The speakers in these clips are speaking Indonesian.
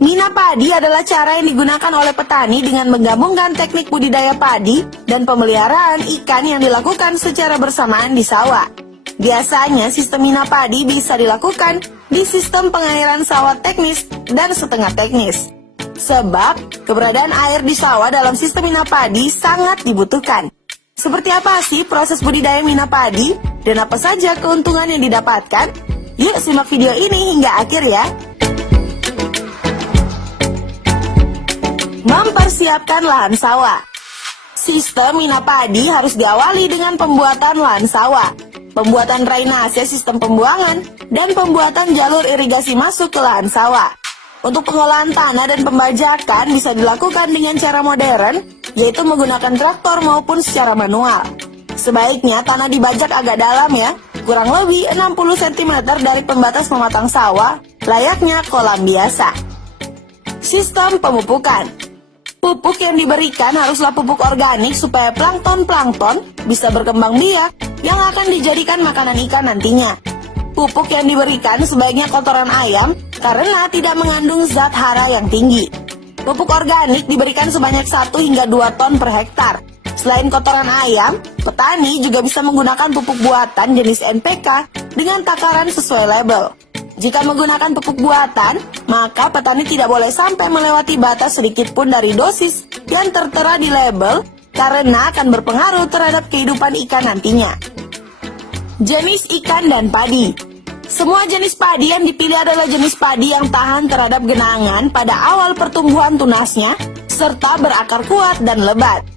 Mina padi adalah cara yang digunakan oleh petani dengan menggabungkan teknik budidaya padi dan pemeliharaan ikan yang dilakukan secara bersamaan di sawah. Biasanya sistem mina padi bisa dilakukan di sistem pengairan sawah teknis dan setengah teknis. Sebab keberadaan air di sawah dalam sistem mina padi sangat dibutuhkan. Seperti apa sih proses budidaya mina padi dan apa saja keuntungan yang didapatkan? Yuk simak video ini hingga akhir ya. Mempersiapkan lahan sawah. Sistem mina padi harus diawali dengan pembuatan lahan sawah, pembuatan drainase sistem pembuangan, dan pembuatan jalur irigasi masuk ke lahan sawah. Untuk pengolahan tanah dan pembajakan bisa dilakukan dengan cara modern, yaitu menggunakan traktor maupun secara manual. Sebaiknya tanah dibajak agak dalam ya, kurang lebih 60 cm dari pembatas pematang sawah, layaknya kolam biasa. Sistem pemupukan. Pupuk yang diberikan haruslah pupuk organik supaya plankton-plankton bisa berkembang biak yang akan dijadikan makanan ikan nantinya. Pupuk yang diberikan sebaiknya kotoran ayam karena tidak mengandung zat hara yang tinggi. Pupuk organik diberikan sebanyak 1 hingga 2 ton per hektar. Selain kotoran ayam, petani juga bisa menggunakan pupuk buatan jenis NPK dengan takaran sesuai label. Jika menggunakan pupuk buatan, maka petani tidak boleh sampai melewati batas sedikit pun dari dosis yang tertera di label karena akan berpengaruh terhadap kehidupan ikan nantinya. Jenis ikan dan padi. Semua jenis padi yang dipilih adalah jenis padi yang tahan terhadap genangan pada awal pertumbuhan tunasnya, serta berakar kuat dan lebat.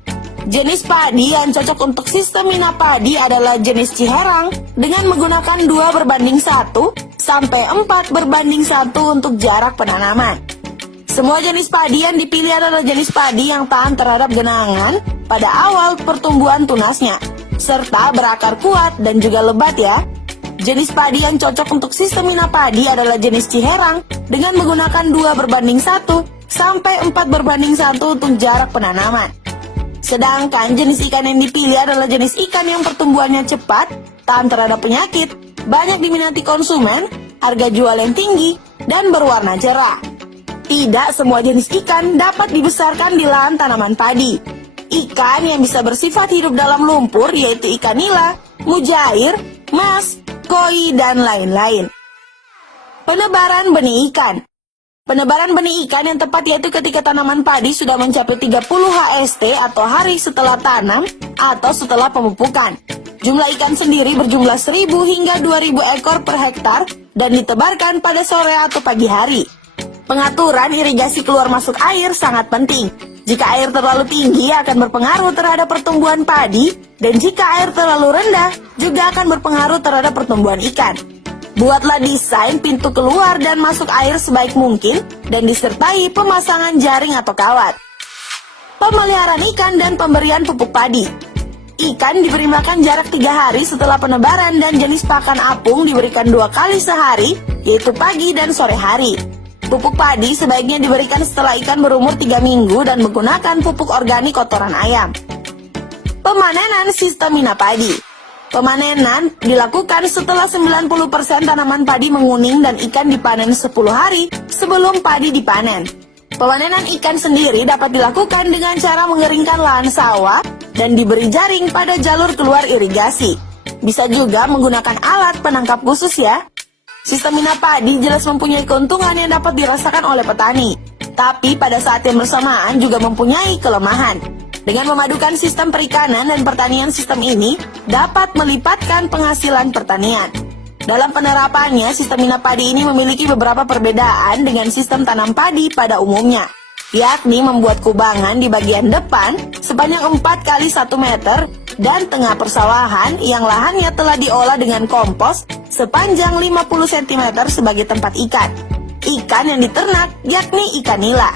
Jenis padi yang cocok untuk sistem mina padi adalah jenis Ciherang dengan menggunakan 2:1 sampai 4:1 untuk jarak penanaman. Semua jenis padi yang dipilih adalah jenis padi yang tahan terhadap genangan pada awal pertumbuhan tunasnya, serta berakar kuat dan juga lebat ya. Jenis padi yang cocok untuk sistem mina padi adalah jenis Ciherang dengan menggunakan 2:1 sampai 4:1 untuk jarak penanaman. Sedangkan jenis ikan yang dipilih adalah jenis ikan yang pertumbuhannya cepat, tahan terhadap penyakit, banyak diminati konsumen, harga jual yang tinggi, dan berwarna cerah. Tidak semua jenis ikan dapat dibesarkan di lahan tanaman padi. Ikan yang bisa bersifat hidup dalam lumpur yaitu ikan nila, mujair, mas, koi, dan lain-lain. Penebaran benih ikan. Penebaran benih ikan yang tepat yaitu ketika tanaman padi sudah mencapai 30 HST atau hari setelah tanam atau setelah pemupukan. Jumlah ikan sendiri berjumlah 1.000 hingga 2.000 ekor per hektar dan ditebarkan pada sore atau pagi hari. Pengaturan irigasi keluar masuk air sangat penting. Jika air terlalu tinggi akan berpengaruh terhadap pertumbuhan padi dan jika air terlalu rendah juga akan berpengaruh terhadap pertumbuhan ikan. Buatlah desain pintu keluar dan masuk air sebaik mungkin dan disertai pemasangan jaring atau kawat. Pemeliharaan ikan dan pemberian pupuk padi. Ikan diberi makan jarak 3 hari setelah penebaran dan jenis pakan apung diberikan 2 kali sehari, yaitu pagi dan sore hari. Pupuk padi sebaiknya diberikan setelah ikan berumur 3 minggu dan menggunakan pupuk organik kotoran ayam. Pemanenan sistem mina padi. Pemanenan dilakukan setelah 90% tanaman padi menguning dan ikan dipanen 10 hari sebelum padi dipanen. Pemanenan ikan sendiri dapat dilakukan dengan cara mengeringkan lahan sawah dan diberi jaring pada jalur keluar irigasi. Bisa juga menggunakan alat penangkap khusus ya. Sistem mina padi jelas mempunyai keuntungan yang dapat dirasakan oleh petani, tapi pada saat yang bersamaan juga mempunyai kelemahan. Dengan memadukan sistem perikanan dan pertanian, sistem ini dapat melipatkan penghasilan pertanian. Dalam penerapannya, sistem mina padi ini memiliki beberapa perbedaan dengan sistem tanam padi pada umumnya, yakni membuat kubangan di bagian depan sepanjang 4 kali 1 meter dan tengah persawahan yang lahannya telah diolah dengan kompos sepanjang 50 cm sebagai tempat ikan. Ikan yang diternak yakni ikan nila.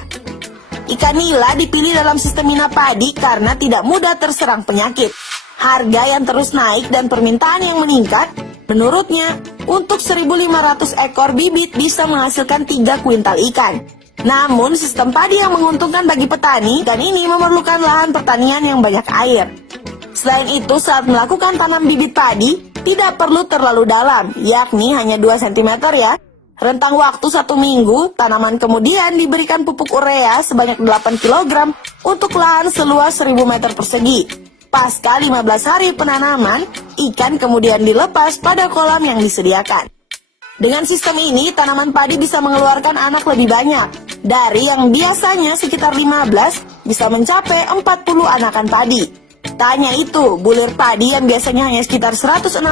Ikan nila dipilih dalam sistem mina padi karena tidak mudah terserang penyakit. Harga yang terus naik dan permintaan yang meningkat, menurutnya, untuk 1.500 ekor bibit bisa menghasilkan 3 kuintal ikan. Namun, sistem padi yang menguntungkan bagi petani dan ini memerlukan lahan pertanian yang banyak air. Selain itu, saat melakukan tanam bibit padi, tidak perlu terlalu dalam, yakni hanya 2 cm ya. Rentang waktu 1 minggu, tanaman kemudian diberikan pupuk urea sebanyak 8 kg untuk lahan seluas 1000 meter persegi. Pasca 15 hari penanaman, ikan kemudian dilepas pada kolam yang disediakan. Dengan sistem ini, tanaman padi bisa mengeluarkan anak lebih banyak. Dari yang biasanya sekitar 15, bisa mencapai 40 anakan padi. Tanya itu, bulir padi yang biasanya hanya sekitar 160,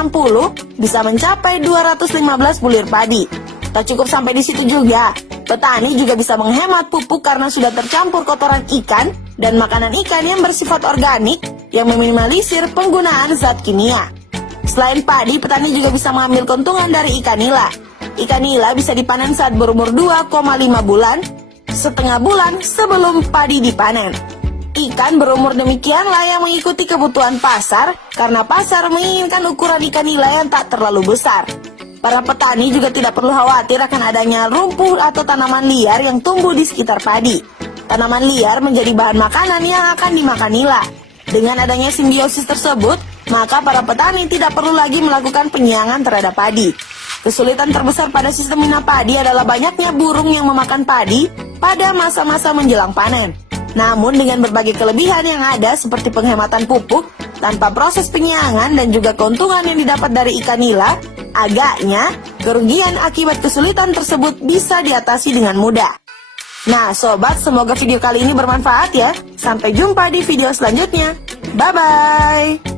bisa mencapai 215 bulir padi. Tak cukup sampai di situ juga, petani juga bisa menghemat pupuk karena sudah tercampur kotoran ikan dan makanan ikan yang bersifat organik yang meminimalisir penggunaan zat kimia. Selain padi, petani juga bisa mengambil keuntungan dari ikan nila. Ikan nila bisa dipanen saat berumur 2,5 bulan, setengah bulan sebelum padi dipanen. Ikan berumur demikianlah yang mengikuti kebutuhan pasar karena pasar menginginkan ukuran ikan nila yang tak terlalu besar. Para petani juga tidak perlu khawatir akan adanya rumput atau tanaman liar yang tumbuh di sekitar padi. Tanaman liar menjadi bahan makanan yang akan dimakan nila. Dengan adanya simbiosis tersebut, maka para petani tidak perlu lagi melakukan penyiangan terhadap padi. Kesulitan terbesar pada sistem mina padi adalah banyaknya burung yang memakan padi pada masa-masa menjelang panen. Namun dengan berbagai kelebihan yang ada seperti penghematan pupuk, tanpa proses penyiangan dan juga keuntungan yang didapat dari ikan nila, agaknya kerugian akibat kesulitan tersebut bisa diatasi dengan mudah. Nah sobat, semoga video kali ini bermanfaat ya. Sampai jumpa di video selanjutnya. Bye-bye.